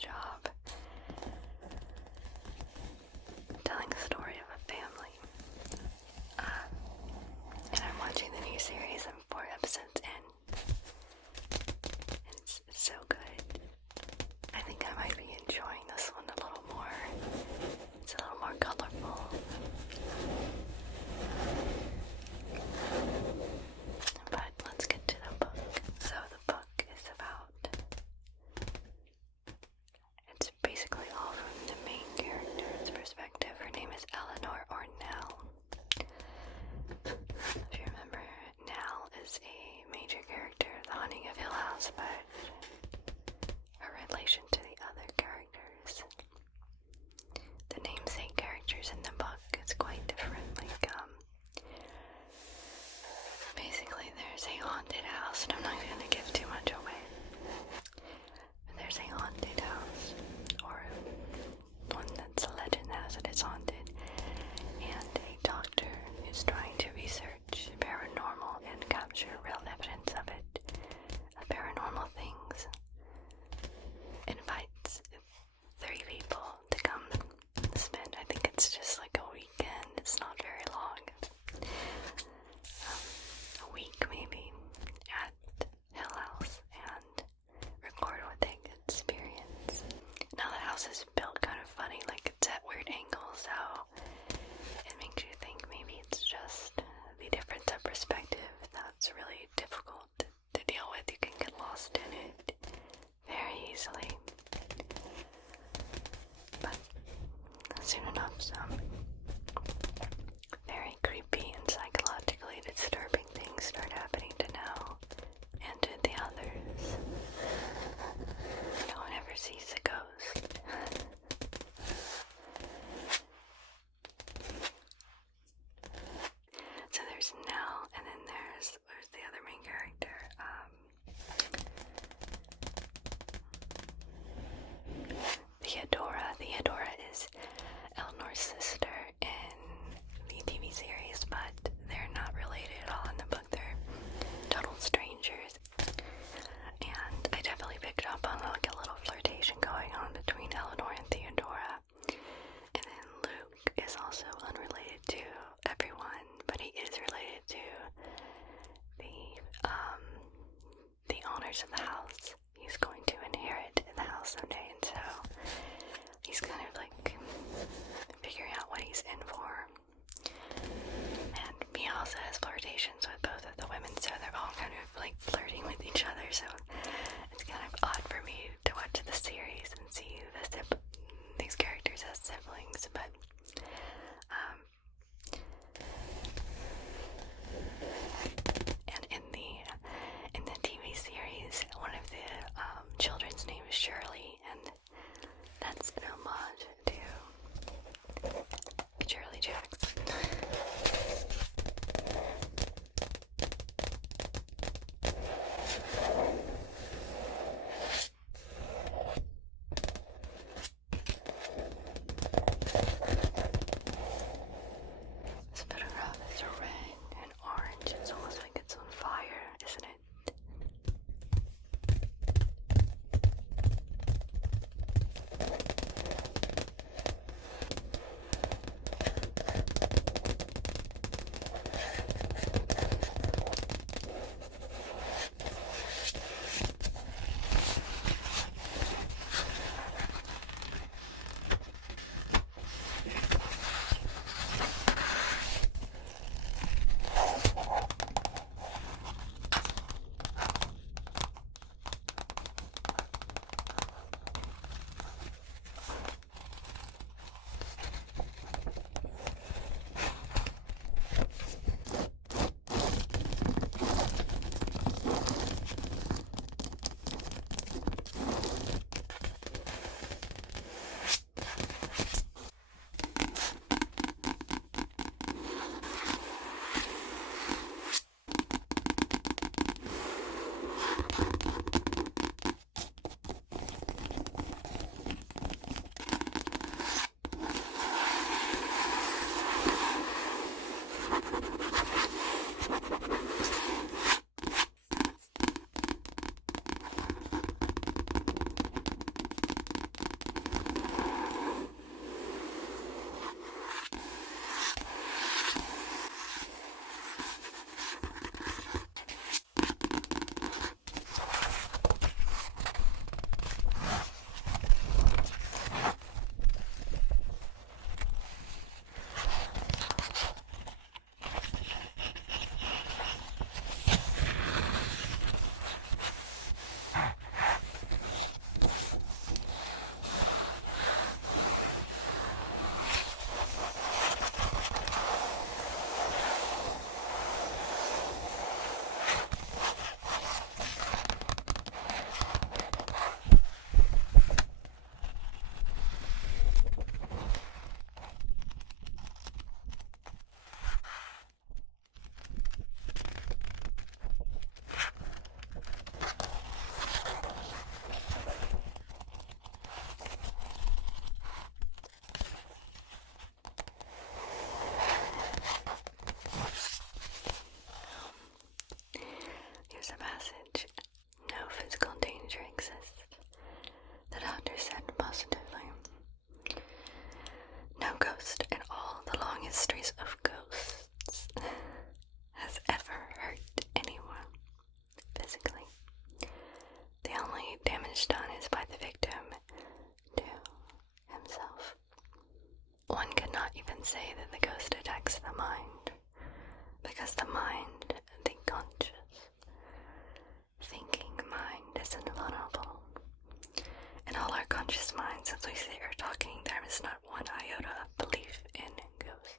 job telling the story of a family. And I'm watching the new series. I'm 4 episodes in. It's so good. I think I might be enjoying this one a little more. It's a little more colorful. But let's get to the book. So the book is not even say that the ghost attacks the mind, because the mind, the conscious, thinking mind, is invulnerable. In all our conscious minds, as we sit here talking, there is not one iota of belief in ghosts.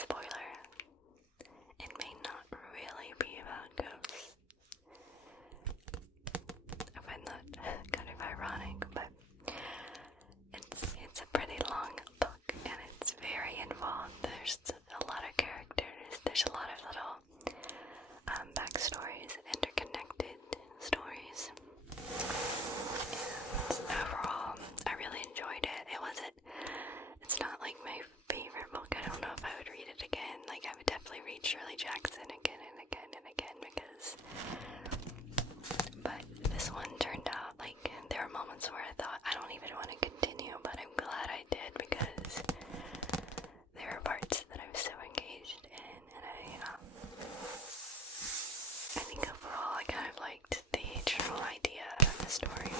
spoiler, it may not really be about ghosts. I find that kind of ironic, but it's a pretty long book, and it's very involved. There's a lot of characters, there's a lot of little backstories and interconnected stories. And overall, I really enjoyed it. It's not like my favorite book. I don't know if I would read it again. Like, I would definitely read Shirley Jackson again and again and again but this one turned out, like, there were moments where I thought, I don't even want to continue, but I'm glad I did, because there were parts that I was so engaged in, and I think overall I kind of liked the general idea of the story.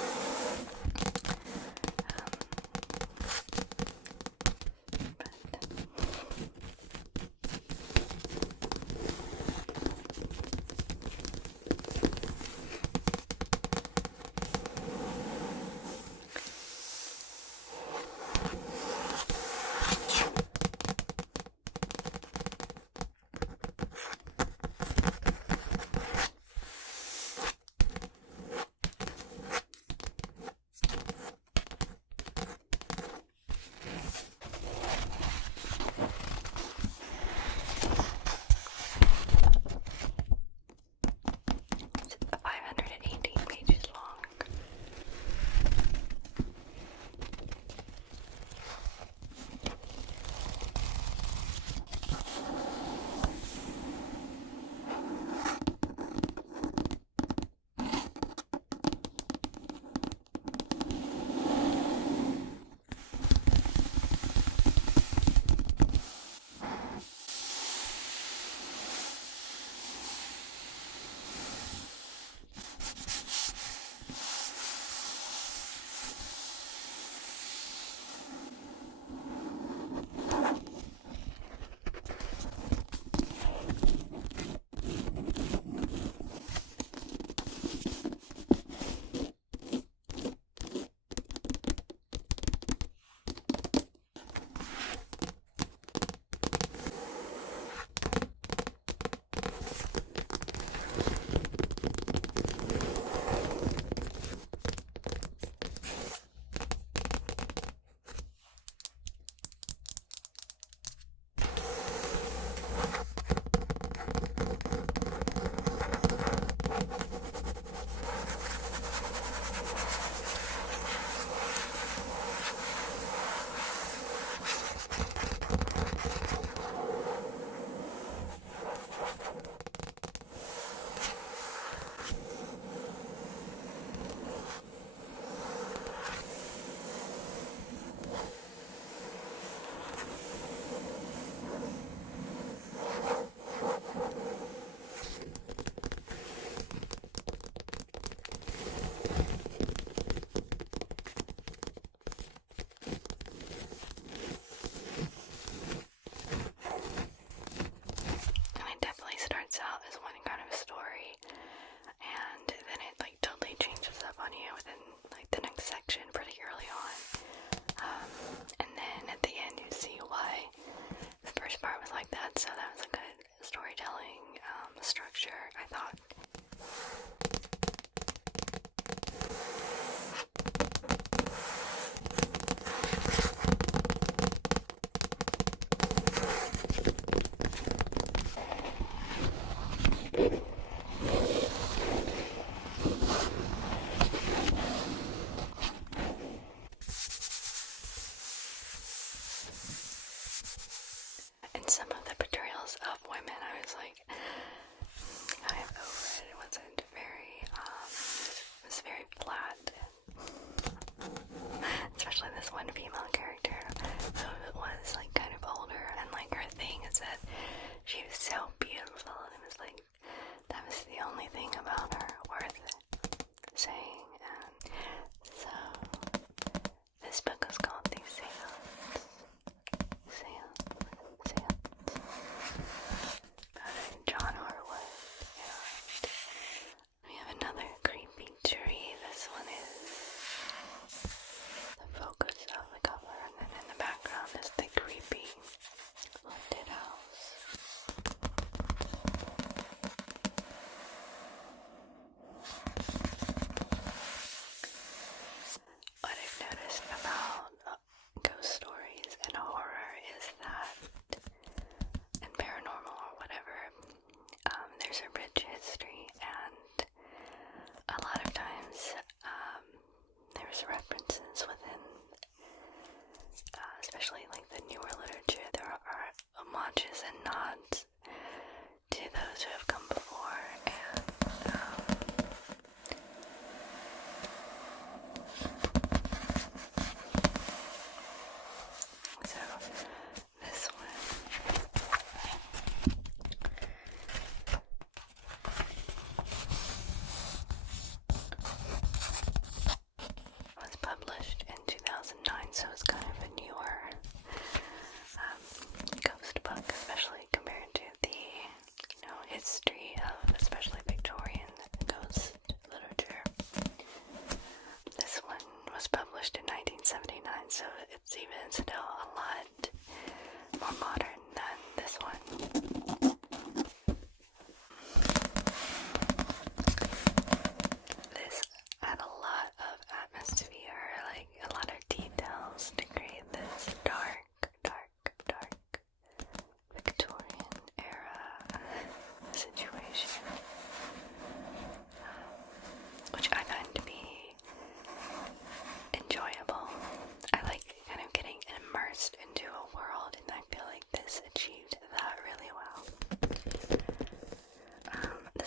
It's 518 pages long. Out as one kind of a story, and then it like totally changes up on you within like the next section pretty early on, and then at the end you see why the first part was like that. So that was a good storytelling structure, I thought. Some of the portrayals of women, I was like, kind of over it. It wasn't very, it was very flat. Especially this one female character who was like kind of older, and like her thing is that she was so beautiful, and it was like, that was the only thing about her worth saying. And so this book was called The Seance. John Harwood, and we have another creepy tree. This one is the focus of the cover, and then in the background is the creepy haunted house.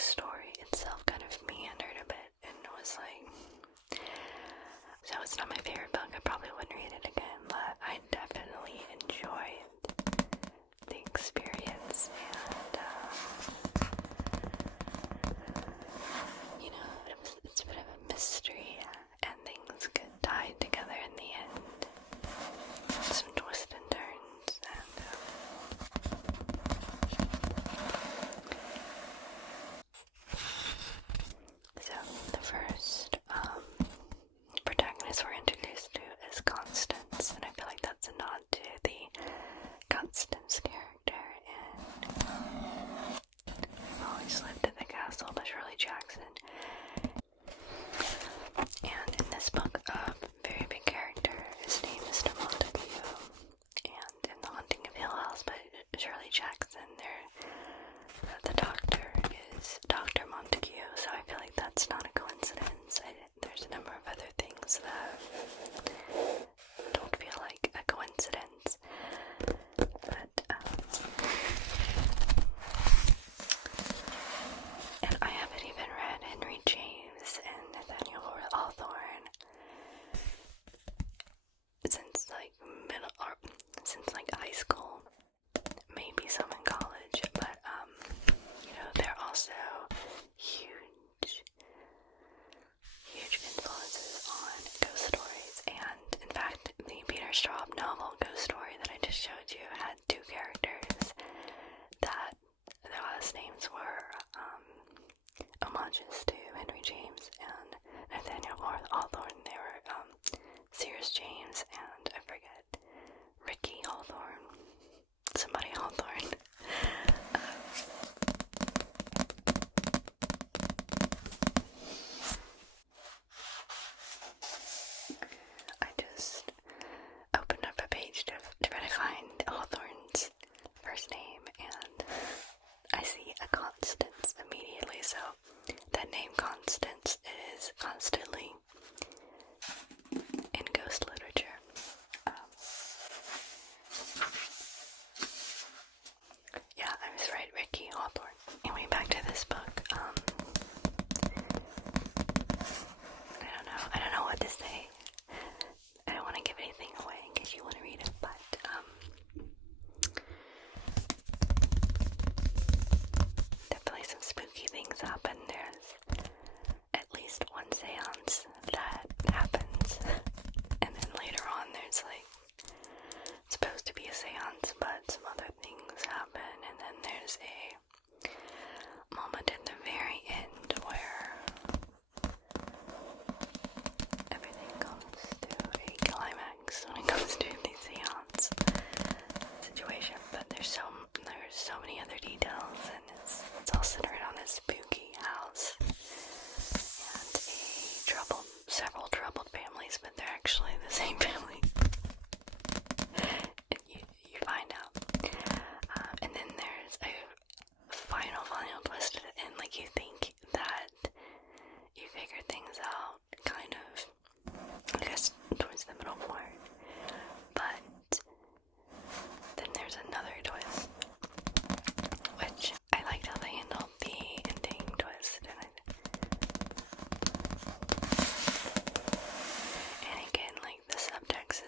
story itself kind of meandered a bit and was like, so it's not my favorite book. I probably wouldn't read it again, but I definitely enjoyed the experience, and you know, it's a bit of a mystery, and things get tied together in the end. Some twists and turns, and so the first protagonist we're introduced to is Constance, and I feel like that's a nod to the Constance character in Always Lived in the Castle by Shirley Jackson. And in this book, a very big character is named Mr. Montague, and in The Haunting of Hill House by Shirley Jackson, the doctor is Dr. Montague, so I feel like that's not a coincidence. There's a number of other things that don't feel like a coincidence, but and I haven't even read Henry James and Nathaniel Hawthorne since like high school, maybe some in college, but you know, they're also huge influences on ghost stories. And in fact, the Peter Straub novel Ghost Story that I just showed you had two characters that their last names were homages to Henry James and Nathaniel Hawthorne. They were Sears James and I forget, Ricky Hawthorne, somebody Hawthorne. I just opened up a page to try to find Hawthorne's first name, and I see a Constance immediately, so that name Constance is constantly in ghost literature. Yeah, I was right, Ricky Hawthorne. Anyway, back to this book. I don't know what to say. I don't want to give anything away in case you want to read it, but definitely some spooky things happen. There's at least one seance that happens, and then later on there's like supposed to be a seance, but some other things happen, and then there's a moment in the very end where everything comes to a climax when it comes to the seance situation. But there's so many other details, and it's all centered on a spooky house and several troubled families, but they're actually the same family. You find out. And then there's a final twist at the end. Like, you think that you figure things out, kind of, I guess, towards the middle part. But then there's another twist, which I liked how they handled the ending twist, and again, like, the subtext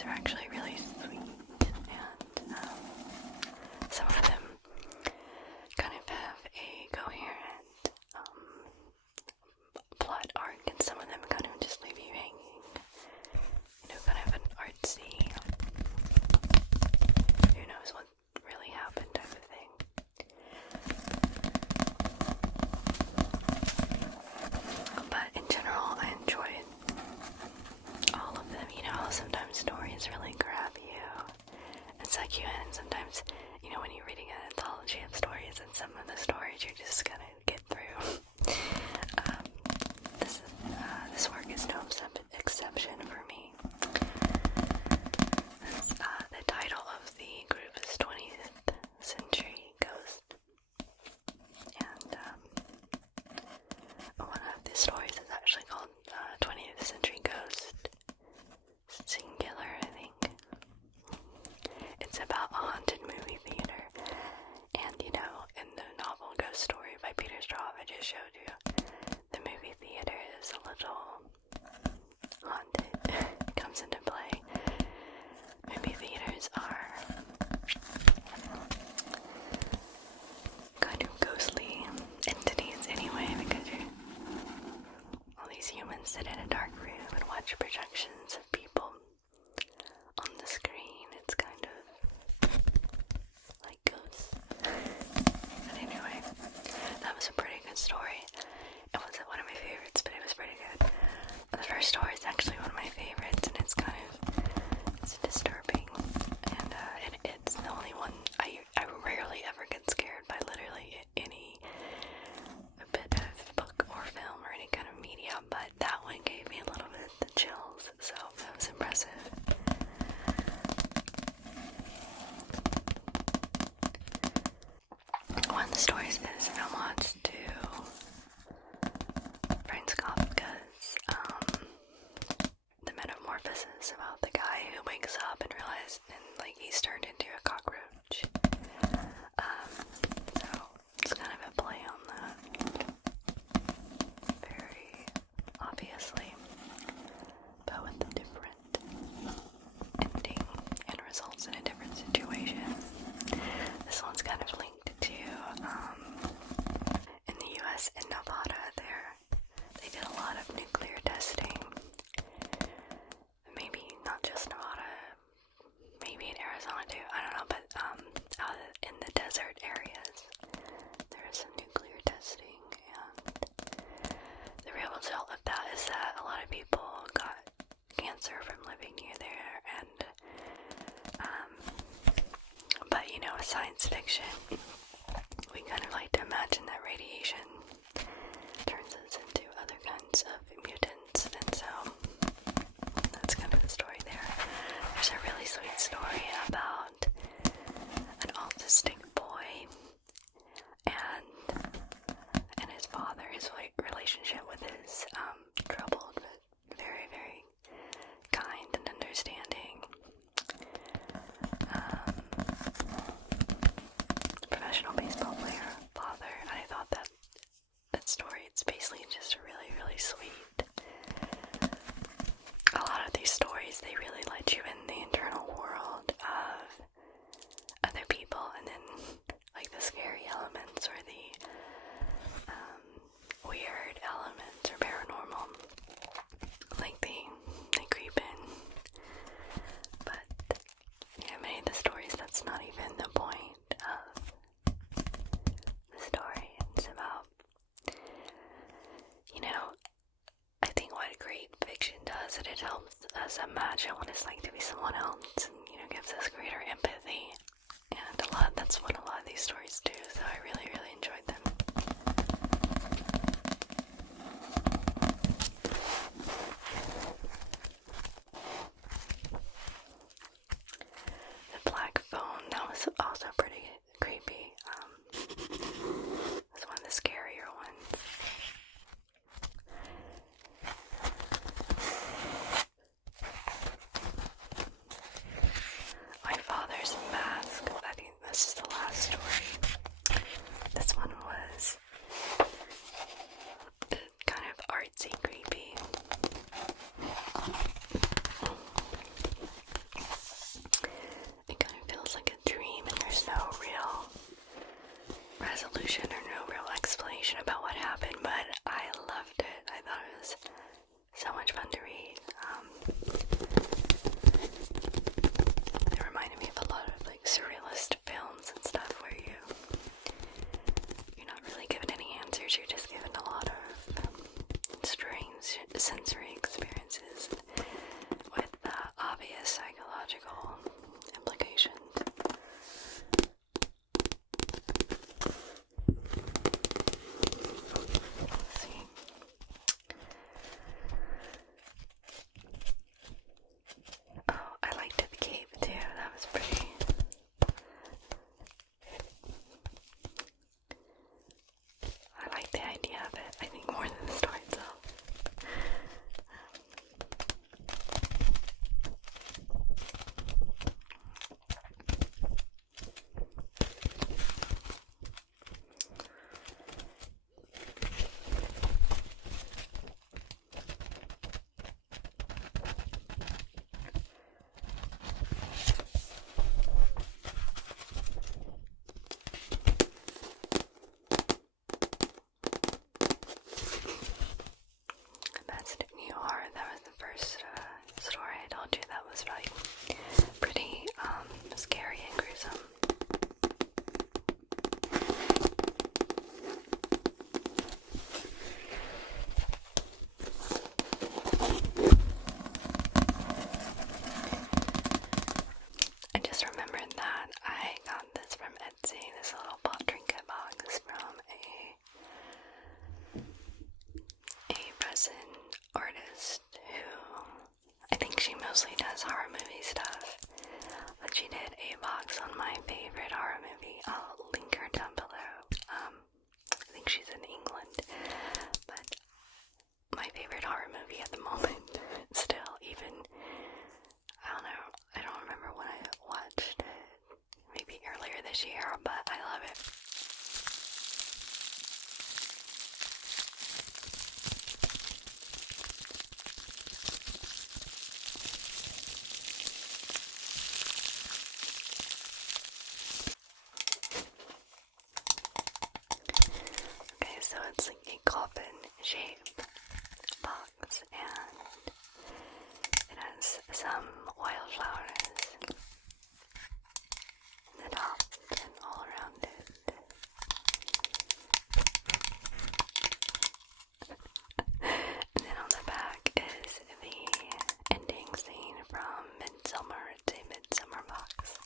stories are actually really sweet, and some of them kind of have a coherent plot arc, and some of them kind of just leave you hanging. Kind of an artsy, who knows what really happened type of thing. But in general, I enjoyed all of them. Sometimes stories really grab you and suck you in, and sometimes, when you're reading an anthology of stories, and some of the stories you're just gonna get through. This work is no exception for me. The title of the group is 20th Century Ghost, and one of the stories is actually called 20th Century Ghost, singular, I think. It's about a haunted movie theater, and in the novel Ghost Story by Peter Straub I just showed you, the movie theater is a little haunted. It comes into play. Movie theaters are kind of ghostly entities anyway, because all these humans sit in a dark room and watch projections of people on the screen. It's kind of like ghosts. But anyway, that was a pretty good story. It wasn't one of my favorites, but it was pretty good. The first story is actually one of my favorites, and it's disturbing, and it's the only one. I rarely ever get scared by literally any bit of book or film or any kind of media, but that one gave me a little bit of the chills, so that was impressive. One of the stories is an homage to Franz Kafka's The Metamorphosis, about the guy who wakes up and realizes he's turned into a cockroach. So it's kind of a play on that, very obviously, but with a different ending and results in a different situation. This one's kind of linked to in the US, in Nevada, they did a lot of nuclear testing. Maybe not just Nevada, maybe in Arizona too, I don't know, but out in the desert areas, there is some nuclear testing, and the real result of that is that a lot of people got cancer from living near there, and but with science fiction, we kind of like to imagine that radiation turns us into other kinds of mutants, and so that's kind of the story there. There's a really sweet story about an autistic boy and his father, his relationship with his troubled but very, very kind and understanding professional baseball player father. And I thought that story, it's basically just really, really sweet. A lot of these stories, they really let you in the internal world of other people, and then the scary elements or the weird elements or paranormal, they creep in. But many of the stories, that's not even the point of the story. It's about, I think what great fiction does, is it helps us imagine what it's like to be someone else, and gives us greater empathy. And that's what a lot of these stories do, so I really, really enjoyed them. The Black Phone, that was also pretty creepy. It's one of the scarier ones. My Father's Mask, I think this is the last story. This one was mostly does horror movie stuff. But she did a box on my favorite horror movie. I'll link her down below. I think she's in England. But my favorite horror movie at the moment, still, even, I don't know, I don't remember when I watched it, maybe earlier this year, but I love it. Okay, so it's like a coffin-shaped box, and it has some wildflowers in the top and all around it. And then on the back is the ending scene from Midsummer. It's a Midsummer box.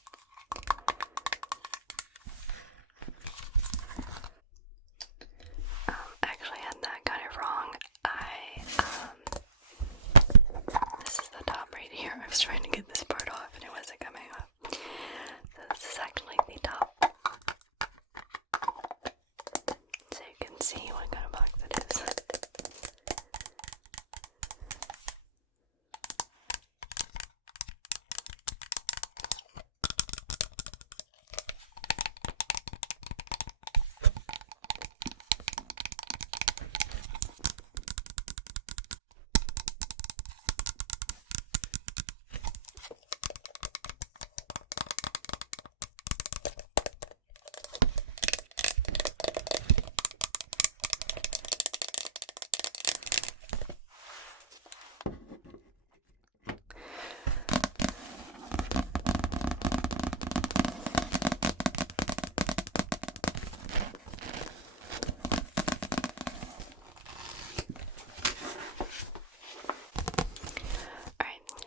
Actually, I had that kind of wrong. This is the top right here. I was trying to get this part off and it wasn't coming up. So this is actually the top. So you can see what kind of box it is.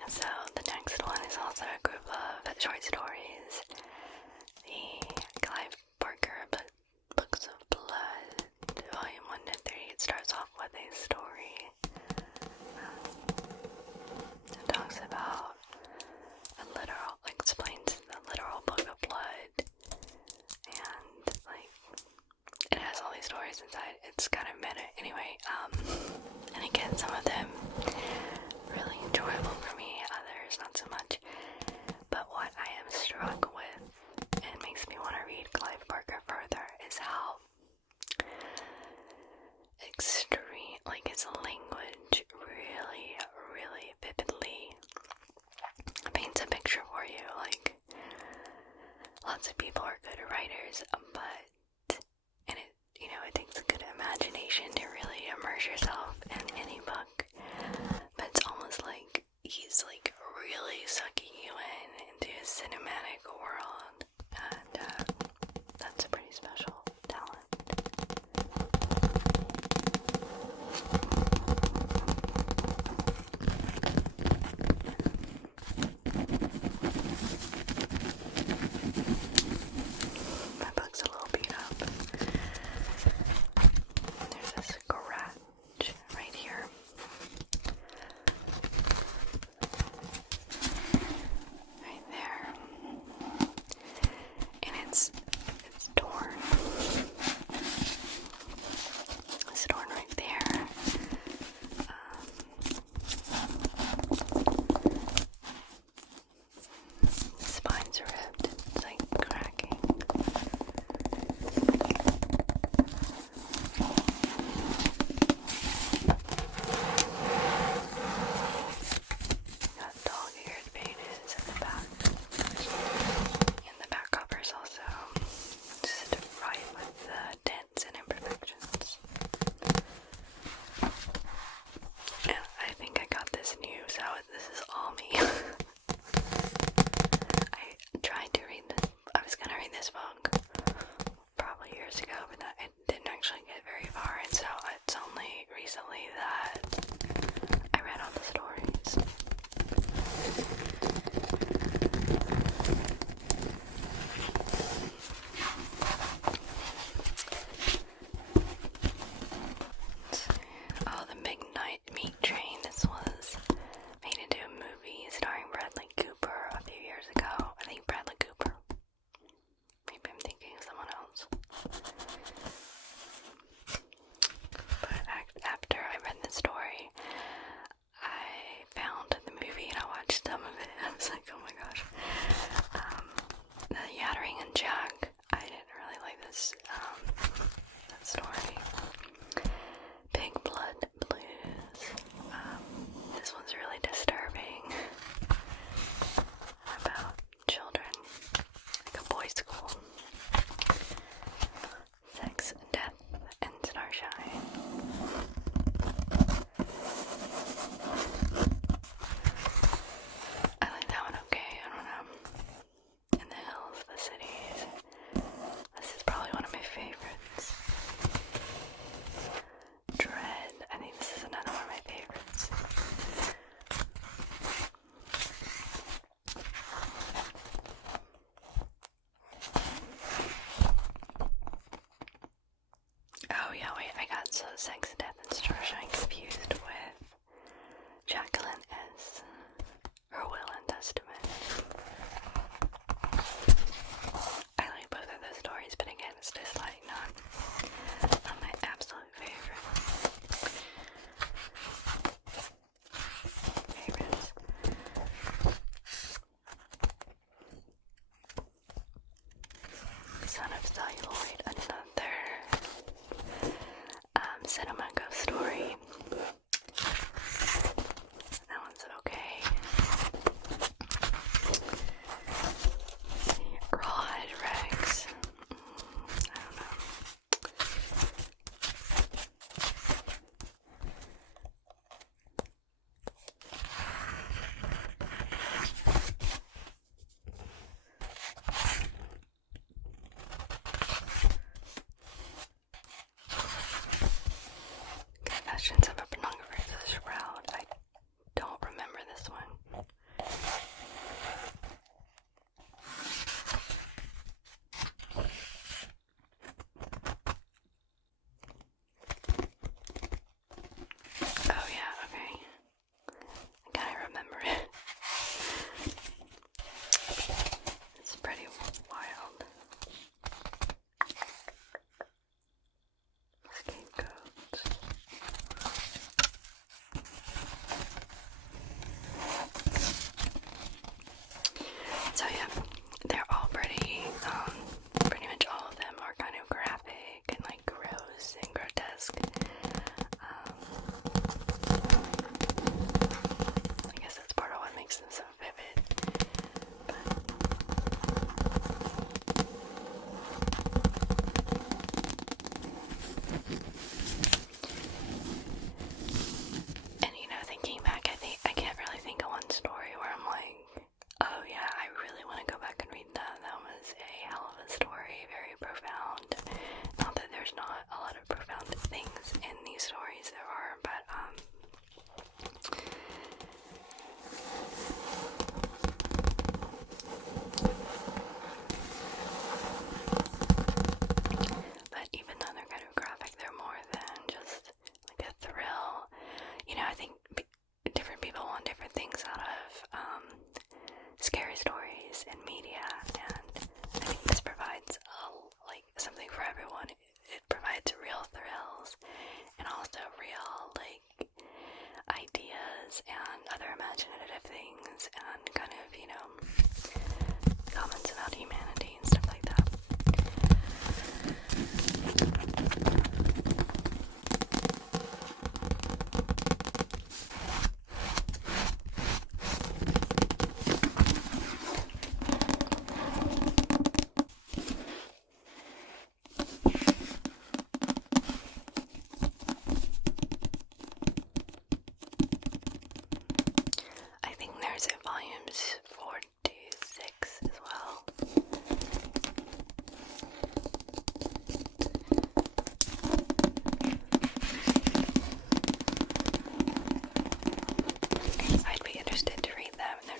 So the next one is also a group of short stories. The Clive Barker Books of Blood, Volume 1 to 3. It starts off with a story. It talks about explains the literal book of blood, and it has all these stories inside. It's kind of meta. Anyway, and again, some of them really enjoyable for me, others not so much. But what I am struck with, and makes me want to read Clive Barker further, is how extreme, his language really, really vividly paints a picture for you. Lots of people are good writers, and it takes a good imagination to really immerse yourself in any book. But it's almost like he's really sucking you into his cinematic world, and that's a pretty special talent. My book's a little beat up. There's a scratch right here. Right there. And it's torn. It's torn right there. The spines are ripped. It's cracking. Got dog-eared pages in the back. And the back cover's also just right with the dents and imperfections. And I think I got this new, so this is all me. I was gonna read this book probably years ago, but I didn't actually get very far, and so it's only recently that I read all the stories. Oh, The Midnight Meat Train. This was made into a movie starring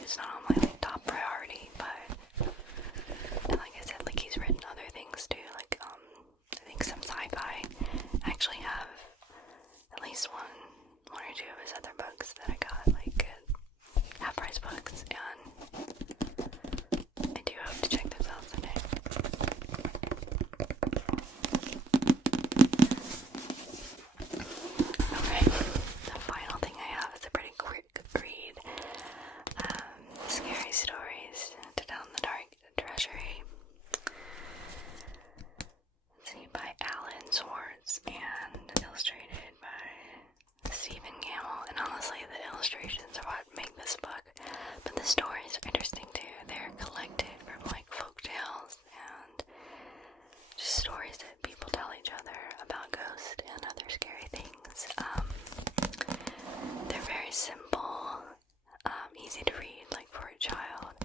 it's not on my like top priority, but and like I said, like he's written other things too, like I think some sci-fi. I actually have at least one or two of his other books that I got like at half-price books, and I do hope to check those out someday. Okay, the final thing I have is a pretty quick read. Scary Stories to Tell in the Dark Treasury. Let's see, by Alan Swartz and illustrated by Stephen Gamble. And honestly, the illustrations are what make this book. But the stories are interesting too. They're collected from like folk tales and just stories that people tell each other about ghosts and other scary things. They're very simple, easy to read, like for a child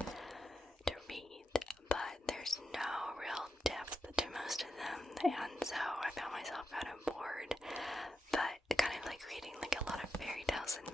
to read, but there's no real depth to most of them, and so I found myself kind of bored, but kind of like reading like a lot of fairy tales and